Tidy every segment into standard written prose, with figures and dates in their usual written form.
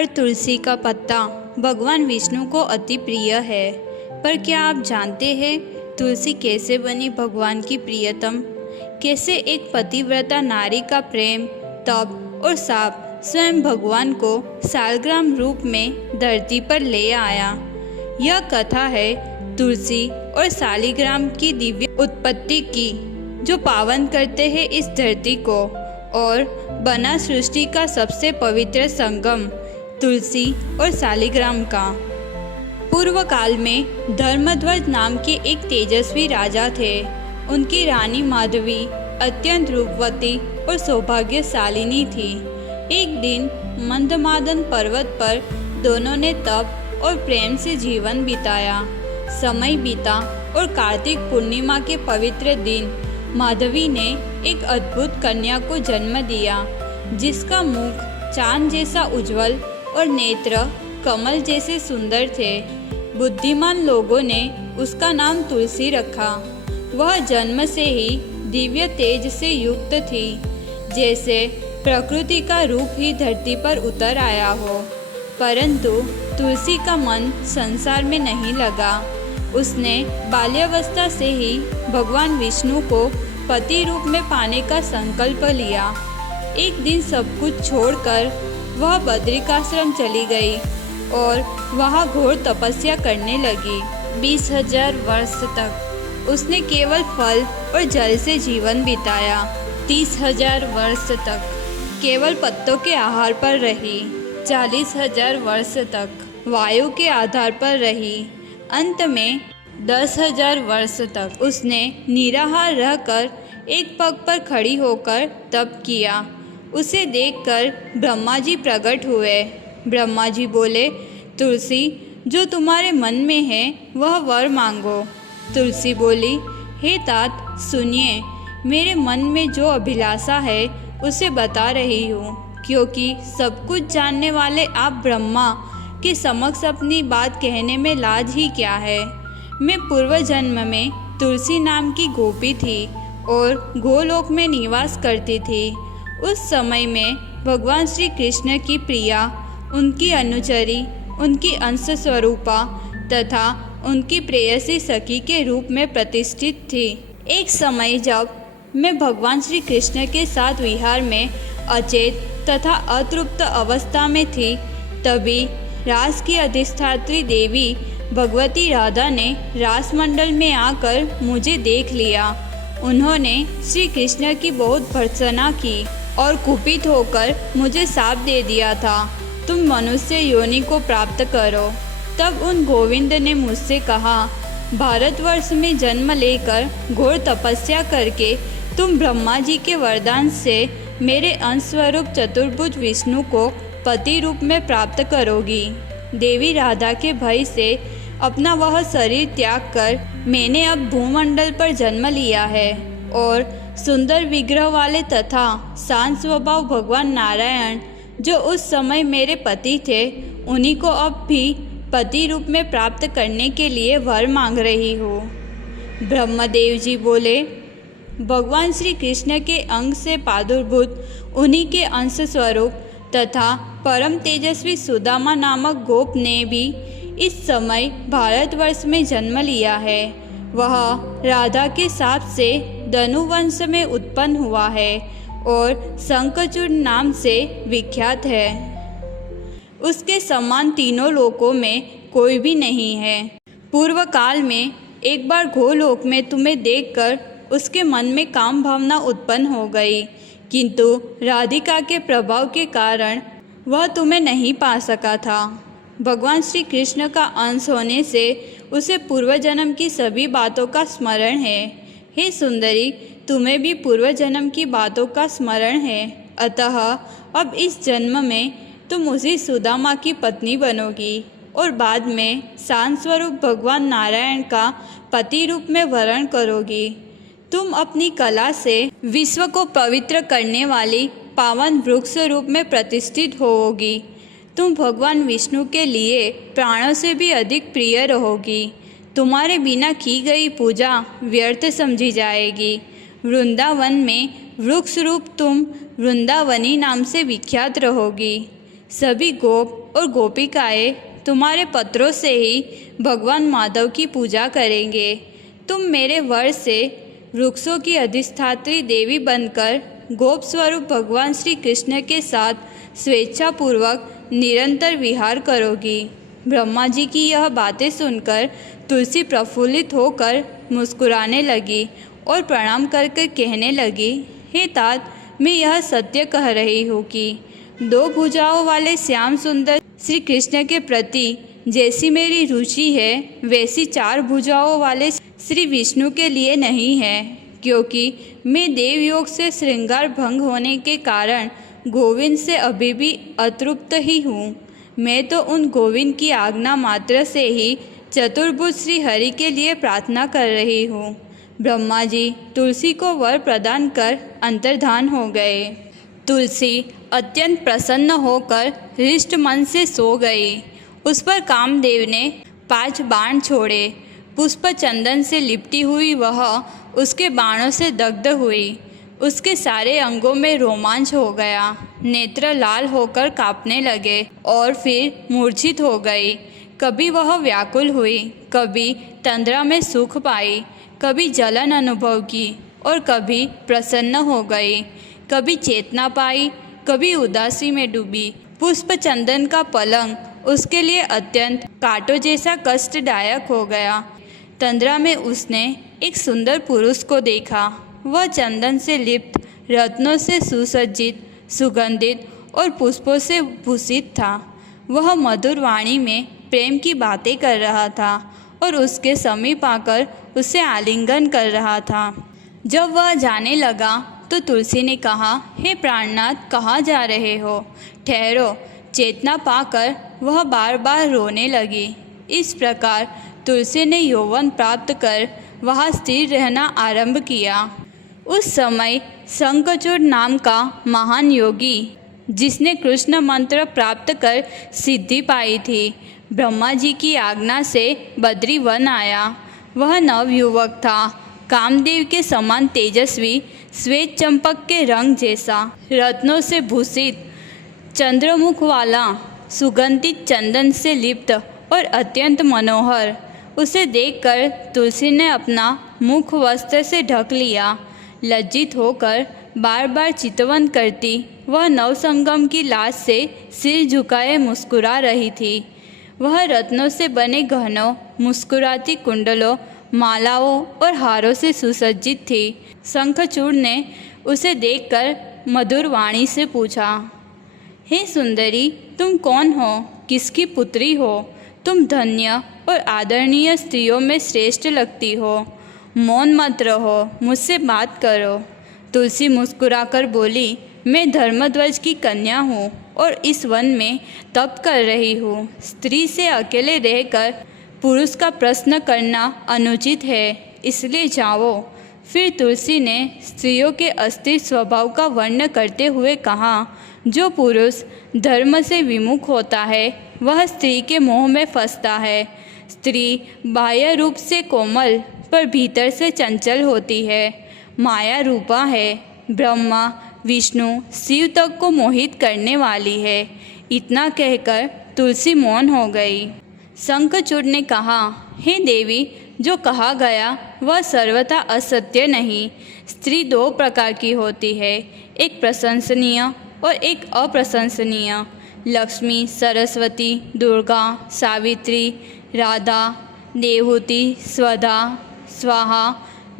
हर तुलसी का पत्ता भगवान विष्णु को अति प्रिय है। पर क्या आप जानते हैं तुलसी कैसे बनी भगवान की प्रियतम? कैसे एक पतिव्रता नारी का प्रेम, तप और साप स्वयं भगवान को सालग्राम रूप में धरती पर ले आया। यह कथा है तुलसी और सालिग्राम की दिव्य उत्पत्ति की, जो पावन करते हैं इस धरती को और बना सृष्टि का सबसे पवित्र संगम तुलसी और सालिग्राम का। पूर्व काल में धर्मध्वज नाम के एक तेजस्वी राजा थे। उनकी रानी माधवी अत्यंत रूपवती और सौभाग्यशालिनी थी। एक दिन मंदमादन पर्वत पर दोनों ने तप और प्रेम से जीवन बिताया। समय बीता और कार्तिक पूर्णिमा के पवित्र दिन माधवी ने एक अद्भुत कन्या को जन्म दिया, जिसका मुख चांद जैसा उज्जवल और नेत्र कमल जैसे सुंदर थे। बुद्धिमान लोगों ने उसका नाम तुलसी रखा। वह जन्म से ही दिव्य तेज से युक्त थी, जैसे प्रकृति का रूप ही धरती पर उतर आया हो। परंतु तुलसी का मन संसार में नहीं लगा। उसने बाल्यावस्था से ही भगवान विष्णु को पति रूप में पाने का संकल्प लिया। एक दिन सब कुछ छोड़कर वह बद्रिकाश्रम चली गई और वहाँ घोर तपस्या करने लगी। 20,000 वर्ष तक उसने केवल फल और जल से जीवन बिताया। 30,000 वर्ष तक केवल पत्तों के आहार पर रही। 40,000 वर्ष तक वायु के आधार पर रही। अंत में 10,000 वर्ष तक उसने निराहार रहकर एक पग पर खड़ी होकर तप किया। उसे देखकर ब्रह्मा जी प्रकट हुए। ब्रह्मा जी बोले, तुलसी, जो तुम्हारे मन में है वह वर मांगो। तुलसी बोली, हे तात, सुनिए, मेरे मन में जो अभिलाषा है उसे बता रही हूँ, क्योंकि सब कुछ जानने वाले आप ब्रह्मा के समक्ष अपनी बात कहने में लाज ही क्या है। मैं पूर्व जन्म में तुलसी नाम की गोपी थी और गोलोक में निवास करती थी। उस समय में भगवान श्री कृष्ण की प्रिया, उनकी अनुचरी, उनकी अंश स्वरूपा तथा उनकी प्रेयसी सखी के रूप में प्रतिष्ठित थी। एक समय जब मैं भगवान श्री कृष्ण के साथ विहार में अचेत तथा अतृप्त अवस्था में थी, तभी रास की अधिष्ठात्री देवी भगवती राधा ने रास मंडल में आकर मुझे देख लिया। उन्होंने श्री कृष्ण की बहुत भर्त्सना की और कुपित होकर मुझे शाप दे दिया था, तुम मनुष्य योनि को प्राप्त करो। तब उन गोविंद ने मुझसे कहा, भारतवर्ष में जन्म लेकर घोर तपस्या करके तुम ब्रह्मा जी के वरदान से मेरे अंश स्वरूप चतुर्भुज विष्णु को पति रूप में प्राप्त करोगी। देवी राधा के भय से अपना वह शरीर त्याग कर मैंने अब भूमंडल पर जन्म लिया है और सुंदर विग्रह वाले तथा शांत स्वभाव भगवान नारायण, जो उस समय मेरे पति थे, उन्हीं को अब भी पति रूप में प्राप्त करने के लिए वर मांग रही हूँ। ब्रह्मदेव जी बोले, भगवान श्री कृष्ण के अंग से प्रादुर्भूत उन्हीं के अंश स्वरूप तथा परम तेजस्वी सुदामा नामक गोप ने भी इस समय भारतवर्ष में जन्म लिया है। वह राधा के शाप से धनुवंश में उत्पन्न हुआ है और शंखचूड़ नाम से विख्यात है। उसके समान तीनों लोकों में कोई भी नहीं है। पूर्व काल में एक बार गोलोक में तुम्हें देखकर उसके मन में काम भावना उत्पन्न हो गई, किंतु राधिका के प्रभाव के कारण वह तुम्हें नहीं पा सका था। भगवान श्री कृष्ण का अंश होने से उसे पूर्व जन्म की सभी बातों का स्मरण है। हे सुंदरी, तुम्हें भी पूर्व जन्म की बातों का स्मरण है, अतः अब इस जन्म में तुम उसी सुदामा की पत्नी बनोगी और बाद में शांत स्वरूप भगवान नारायण का पति रूप में वरण करोगी। तुम अपनी कला से विश्व को पवित्र करने वाली पावन वृक्ष रूप में प्रतिष्ठित होगी। तुम भगवान विष्णु के लिए प्राणों से भी अधिक प्रिय रहोगी। तुम्हारे बिना की गई पूजा व्यर्थ समझी जाएगी। वृंदावन में वृक्ष रूप तुम वृंदावनी नाम से विख्यात रहोगी। सभी गोप और गोपिकाएं तुम्हारे पत्रों से ही भगवान माधव की पूजा करेंगे। तुम मेरे वर से वृक्षों की अधिष्ठात्री देवी बनकर गोप स्वरूप भगवान श्री कृष्ण के साथ स्वेच्छापूर्वक निरंतर विहार करोगी। ब्रह्मा जी की यह बातें सुनकर तुलसी प्रफुल्लित होकर मुस्कुराने लगी और प्रणाम करके कहने लगी, हे तात, मैं यह सत्य कह रही हूँ कि 2 भुजाओं वाले श्याम सुंदर श्री कृष्ण के प्रति जैसी मेरी रुचि है वैसी 4 भुजाओं वाले श्री विष्णु के लिए नहीं है, क्योंकि मैं देवयोग से श्रृंगार भंग होने के कारण गोविंद से अभी भी अतृप्त ही हूँ। मैं तो उन गोविंद की आज्ञा मात्र से ही चतुर्भुज श्री हरि के लिए प्रार्थना कर रही हूँ। ब्रह्मा जी तुलसी को वर प्रदान कर अंतर्धान हो गए। तुलसी अत्यंत प्रसन्न होकर हृष्ट मन से सो गई। उस पर कामदेव ने 5 बाण छोड़े। पुष्प चंदन से लिपटी हुई वह उसके बाणों से दग्ध हुई। उसके सारे अंगों में रोमांच हो गया, नेत्र लाल होकर कांपने लगे और फिर मूर्छित हो गई। कभी वह व्याकुल हुई, कभी तंद्रा में सुख पाई, कभी जलन अनुभव की और कभी प्रसन्न हो गई, कभी चेतना पाई, कभी उदासी में डूबी। पुष्प चंदन का पलंग उसके लिए अत्यंत कांटों जैसा कष्टदायक हो गया। तंद्रा में उसने एक सुंदर पुरुष को देखा। वह चंदन से लिप्त, रत्नों से सुसज्जित, सुगंधित और पुष्पों से भूषित था। वह मधुर वाणी में प्रेम की बातें कर रहा था और उसके समीप आकर उसे आलिंगन कर रहा था। जब वह जाने लगा तो तुलसी ने कहा, हे प्राणनाथ, कहाँ जा रहे हो? ठहरो। चेतना पाकर वह बार बार रोने लगी। इस प्रकार तुलसी ने यौवन प्राप्त कर वहाँ स्थिर रहना आरंभ किया। उस समय शंखचूड़ नाम का महान योगी, जिसने कृष्ण मंत्र प्राप्त कर सिद्धि पाई थी, ब्रह्मा जी की आज्ञा से बद्री वन आया। वह नवयुवक था, कामदेव के समान तेजस्वी, श्वेत चंपक के रंग जैसा, रत्नों से भूषित, चंद्रमुख वाला, सुगंधित, चंदन से लिप्त और अत्यंत मनोहर। उसे देखकर तुलसी ने अपना मुख वस्त्र से ढक लिया। लज्जित होकर बार बार चितवन करती वह नवसंगम की लाज से सिर झुकाए मुस्कुरा रही थी। वह रत्नों से बने गहनों, मुस्कुराती कुंडलों, मालाओं और हारों से सुसज्जित थी। शंखचूड़ ने उसे देखकर मधुर वाणी से पूछा, हे सुंदरी, तुम कौन हो? किसकी पुत्री हो? तुम धन्य और आदरणीय स्त्रियों में श्रेष्ठ लगती हो। मौन मत रहो, मुझसे बात करो। तुलसी मुस्कुराकर बोली, मैं धर्मध्वज की कन्या हूँ और इस वन में तप कर रही हूँ। स्त्री से अकेले रहकर पुरुष का प्रश्न करना अनुचित है, इसलिए जाओ। फिर तुलसी ने स्त्रियों के अस्थिर स्वभाव का वर्णन करते हुए कहा, जो पुरुष धर्म से विमुख होता है वह स्त्री के मोह में फंसता है। स्त्री बाह्य रूप से कोमल पर भीतर से चंचल होती है, माया रूपा है, ब्रह्मा विष्णु शिव तक को मोहित करने वाली है। इतना कहकर तुलसी मौन हो गई। शंखचूड़ ने कहा, हे देवी, जो कहा गया वह सर्वथा असत्य नहीं। स्त्री 2 प्रकार की होती है, एक प्रशंसनीय और एक अप्रशंसनीय। लक्ष्मी, सरस्वती, दुर्गा, सावित्री, राधा, देवहूति, स्वधा, स्वाहा,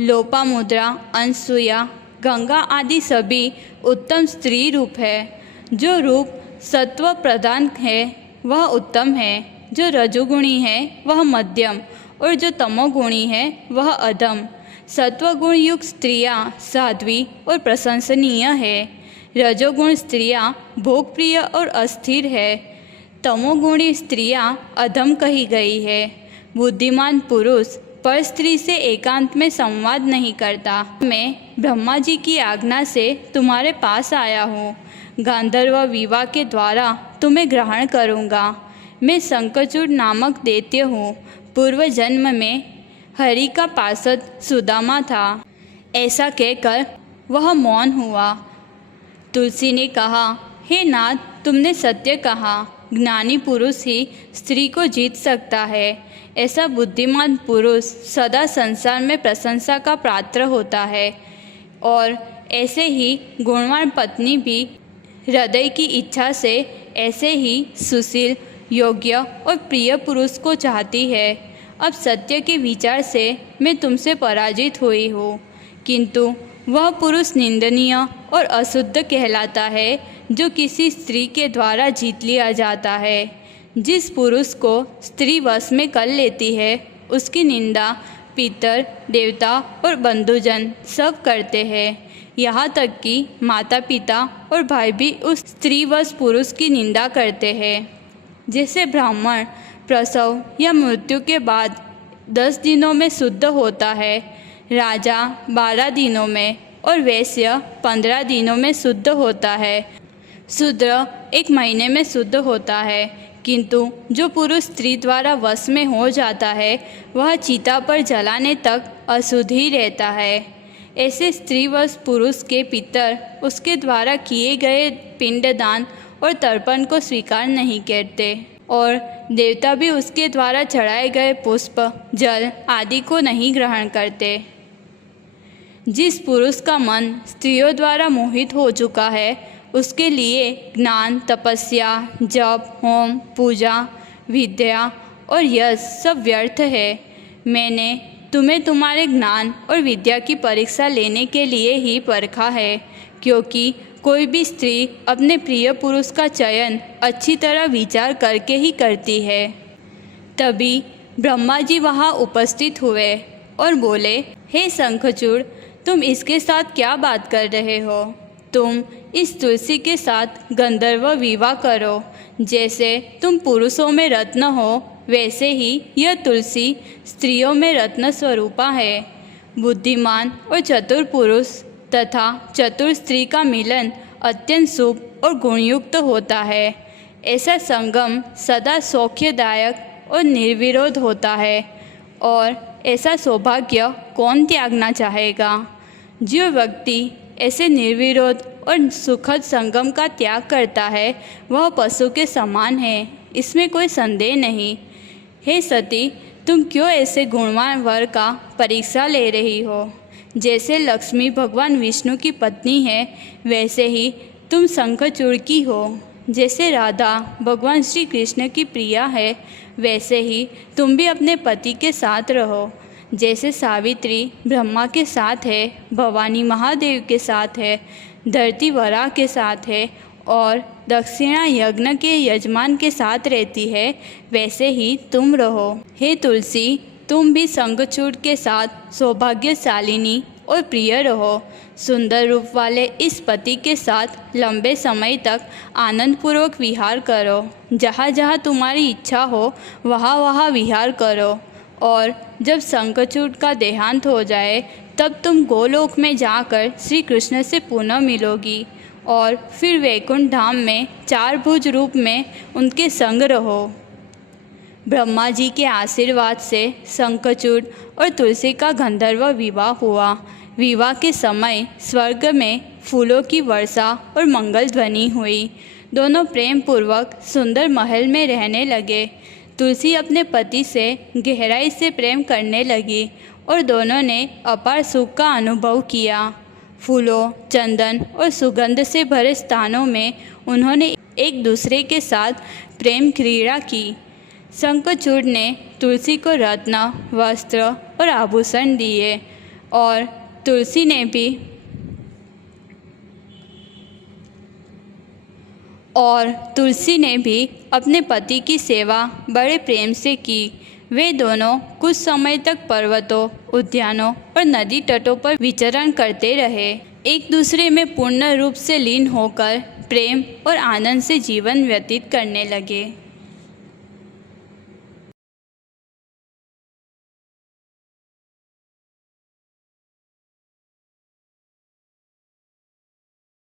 लोपामुद्रा, अनसुया, गंगा आदि सभी उत्तम स्त्री रूप है। जो रूप सत्व प्रधान है वह उत्तम है, जो रजोगुणी है वह मध्यम और जो तमोगुणी है वह अधम। सत्वगुण युक्त स्त्रियां साध्वी और प्रशंसनीय है। रजोगुण स्त्रियां भोगप्रिय और अस्थिर है। तमोगुणी स्त्रियां अधम कही गई है। बुद्धिमान पुरुष पर स्त्री से एकांत में संवाद नहीं करता। मैं ब्रह्मा जी की आज्ञा से तुम्हारे पास आया हूँ। गांधर्व विवाह के द्वारा तुम्हें ग्रहण करूँगा। मैं शंखचूड़ नामक दैत्य हूँ। पूर्व जन्म में हरि का पार्षद सुदामा था। ऐसा कहकर वह मौन हुआ। तुलसी ने कहा, हे नाथ, तुमने सत्य कहा, ज्ञानी पुरुष ही स्त्री को जीत सकता है। ऐसा बुद्धिमान पुरुष सदा संसार में प्रशंसा का पात्र होता है और ऐसे ही गुणवान पत्नी भी हृदय की इच्छा से ऐसे ही सुशील, योग्य और प्रिय पुरुष को चाहती है। अब सत्य के विचार से मैं तुमसे पराजित हुई हूँ, किंतु वह पुरुष निंदनीय और अशुद्ध कहलाता है जो किसी स्त्री के द्वारा जीत लिया जाता है। जिस पुरुष को स्त्री वश में कर लेती है उसकी निंदा पितर, देवता और बंधुजन सब करते हैं। यहाँ तक कि माता पिता और भाई भी उस स्त्रीवश पुरुष की निंदा करते हैं। जैसे ब्राह्मण प्रसव या मृत्यु के बाद 10 दिनों में शुद्ध होता है, राजा 12 दिनों में और वैश्य 15 दिनों में शुद्ध होता है, शूद्र 1 महीने में शुद्ध होता है, किंतु जो पुरुष स्त्री द्वारा वश में हो जाता है वह चिता पर जलाने तक अशुद्ध ही रहता है। ऐसे स्त्रीवश पुरुष के पितर उसके द्वारा किए गए पिंडदान और तर्पण को स्वीकार नहीं करते और देवता भी उसके द्वारा चढ़ाए गए पुष्प, जल आदि को नहीं ग्रहण करते। जिस पुरुष का मन स्त्रियों द्वारा मोहित हो चुका है उसके लिए ज्ञान, तपस्या, जप, होम, पूजा, विद्या और यश सब व्यर्थ है। मैंने तुम्हें तुम्हारे ज्ञान और विद्या की परीक्षा लेने के लिए ही परखा है, क्योंकि कोई भी स्त्री अपने प्रिय पुरुष का चयन अच्छी तरह विचार करके ही करती है। तभी ब्रह्मा जी वहाँ उपस्थित हुए और बोले, हे शंखचूड़, तुम इसके साथ क्या बात कर रहे हो? तुम इस तुलसी के साथ गंधर्व विवाह करो। जैसे तुम पुरुषों में रत्न हो वैसे ही यह तुलसी स्त्रियों में रत्न स्वरूपा है। बुद्धिमान और चतुर पुरुष तथा चतुर स्त्री का मिलन अत्यंत शुभ और गुणयुक्त होता है। ऐसा संगम सदा सौख्यदायक और निर्विरोध होता है और ऐसा सौभाग्य कौन त्यागना चाहेगा? जो व्यक्ति ऐसे निर्विरोध और सुखद संगम का त्याग करता है वह पशु के समान है, इसमें कोई संदेह नहीं। हे सती, तुम क्यों ऐसे गुणवान वर का परीक्षा ले रही हो? जैसे लक्ष्मी भगवान विष्णु की पत्नी है वैसे ही तुम शंखचूड़ की हो। जैसे राधा भगवान श्री कृष्ण की प्रिया है वैसे ही तुम भी अपने पति के साथ रहो। जैसे सावित्री ब्रह्मा के साथ है, भवानी महादेव के साथ है, धरती वरा के साथ है और दक्षिणा यज्ञ के यजमान के साथ रहती है, वैसे ही तुम रहो। हे तुलसी, तुम भी शंखचूड़ के साथ सौभाग्यशालिनी और प्रिय रहो। सुंदर रूप वाले इस पति के साथ लंबे समय तक आनंदपूर्वक विहार करो। जहाँ जहाँ तुम्हारी इच्छा हो वहाँ वहाँ विहार करो और जब शंखचूड़ का देहांत हो जाए तब तुम गोलोक में जाकर श्री कृष्ण से पुनः मिलोगी और फिर वैकुंठ धाम में 4 भुज रूप में उनके संग रहो। ब्रह्मा जी के आशीर्वाद से शंखचूड़ और तुलसी का गंधर्व विवाह हुआ। विवाह के समय स्वर्ग में फूलों की वर्षा और मंगल ध्वनि हुई। दोनों प्रेम पूर्वक सुंदर महल में रहने लगे। तुलसी अपने पति से गहराई से प्रेम करने लगी और दोनों ने अपार सुख का अनुभव किया। फूलों, चंदन और सुगंध से भरे स्थानों में उन्होंने एक दूसरे के साथ प्रेम क्रीड़ा की। शंखचूड़ ने तुलसी को रत्न, वस्त्र और आभूषण दिए और तुलसी ने भी अपने पति की सेवा बड़े प्रेम से की। वे दोनों कुछ समय तक पर्वतों, उद्यानों और नदी तटों पर विचरण करते रहे, एक दूसरे में पूर्ण रूप से लीन होकर प्रेम और आनंद से जीवन व्यतीत करने लगे।